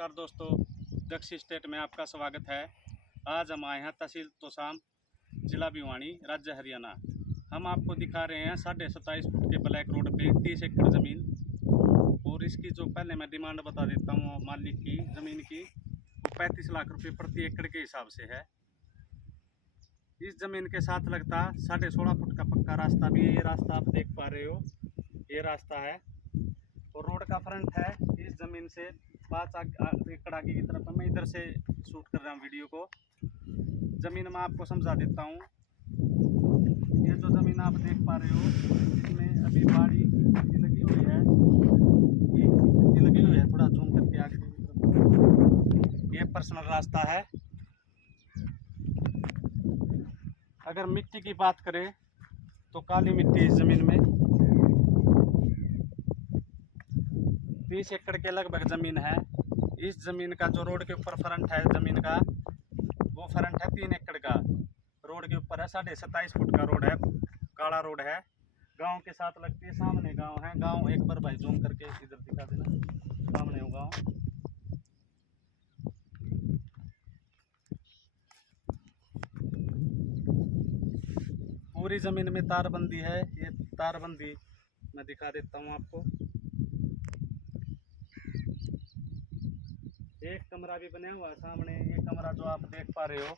नमस्कार दोस्तों, दक्षिण स्टेट में आपका स्वागत है। आज हम आए हैं तहसील तोशाम, जिला भिवानी, राज्य हरियाणा। हम आपको दिखा रहे हैं 27.5 फुट के ब्लैक रोड पे 30 एकड़ ज़मीन। और इसकी जो पहले मैं डिमांड बता देता हूँ मालिक की ज़मीन की, वो 35 लाख रुपये प्रति एकड़ के हिसाब से है। इस ज़मीन के साथ लगता 16.5 फुट का पक्का रास्ता भी है। ये रास्ता आप देख पा रहे हो, ये रास्ता है और रोड का फ्रंट है इस ज़मीन से 5 एकड़ आगे की तरफ। मैं इधर से शूट कर रहा हूँ वीडियो को। ज़मीन मैं आपको समझा देता हूँ। ये जो ज़मीन आप देख पा रहे हो, इसमें अभी बाड़ी लगी हुई है, ये लगी हुई है। थोड़ा जूम करके आगे की तरफ, ये पर्सनल रास्ता है। अगर मिट्टी की बात करें तो काली मिट्टी इस ज़मीन में 30 एकड़ के लगभग ज़मीन है। इस ज़मीन का जो रोड के ऊपर फ्रंट है ज़मीन का, वो फ्रंट है 3 एकड़ का। रोड के ऊपर है 27.5 फुट का रोड है, काला रोड है। गांव के साथ लगती है, सामने गांव है। गांव एक बार भाई जूम करके इधर दिखा देना, सामने हो गांव। पूरी ज़मीन में तारबंदी है। ये तारबंदी मैं दिखा देता हूँ आपको। एक कमरा भी बना हुआ है सामने, ये कमरा जो आप देख पा रहे हो।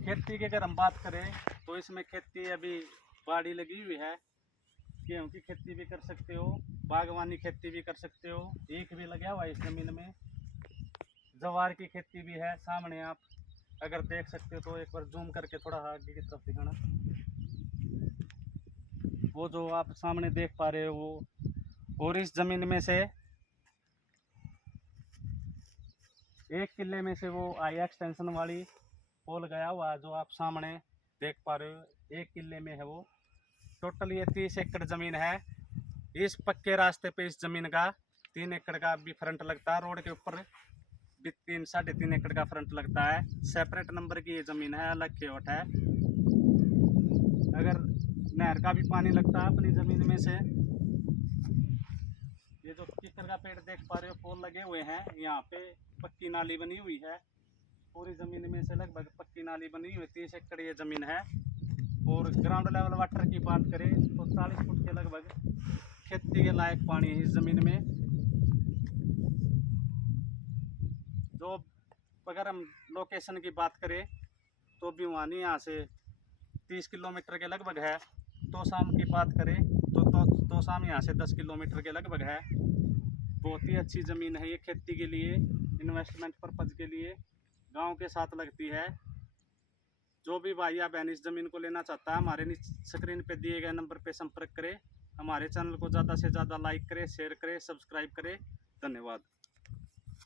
खेती की अगर हम बात करें तो इसमें खेती अभी बाड़ी लगी हुई है। गेहूँ की खेती भी कर सकते हो, बागवानी खेती भी कर सकते हो। ईख भी लगा हुआ है इस ज़मीन में। जवार की खेती भी है। सामने आप अगर देख सकते हो तो एक बार जूम करके थोड़ा आगे की तरफ दिखाना। वो जो आप सामने देख पा रहे हो वो। और इस ज़मीन में से 1 किले में से वो आई एक्सटेंशन वाली पोल गया हुआ है, जो आप सामने देख पा रहे हो। 1 किले में है वो। टोटल ये 30 एकड़ ज़मीन है। इस पक्के रास्ते पे इस ज़मीन का 3 एकड़ का भी फ्रंट लगता है। रोड के ऊपर भी 3-3.5 एकड़ का फ्रंट लगता है। सेपरेट नंबर की ये ज़मीन है, अलग खेवट है। अगर नहर का भी पानी लगता है अपनी ज़मीन में से। ये जो किकर का पेड़ देख पा रहे हो, पोल लगे हुए हैं। यहाँ पे पक्की नाली बनी हुई है। पूरी ज़मीन में से लगभग पक्की नाली बनी हुई है। 30 एकड़ ये ज़मीन है। और ग्राउंड लेवल वाटर की बात करें तो 40 फुट के लगभग खेती के लायक पानी है इस ज़मीन में। जो अगर हम लोकेशन की बात करें तो भिवानी यहाँ से 30 किलोमीटर के लगभग है। तोशाम की बात करें तो तोशाम यहाँ से 10 किलोमीटर के लगभग है। बहुत ही अच्छी ज़मीन है ये खेती के लिए, इन्वेस्टमेंट पर्पज़ के लिए। गांव के साथ लगती है। जो भी भाई या बहन इस ज़मीन को लेना चाहता है, हमारे स्क्रीन पे दिए गए नंबर पे संपर्क करें। हमारे चैनल को ज़्यादा से ज़्यादा लाइक करें, शेयर करें, सब्सक्राइब करें। धन्यवाद।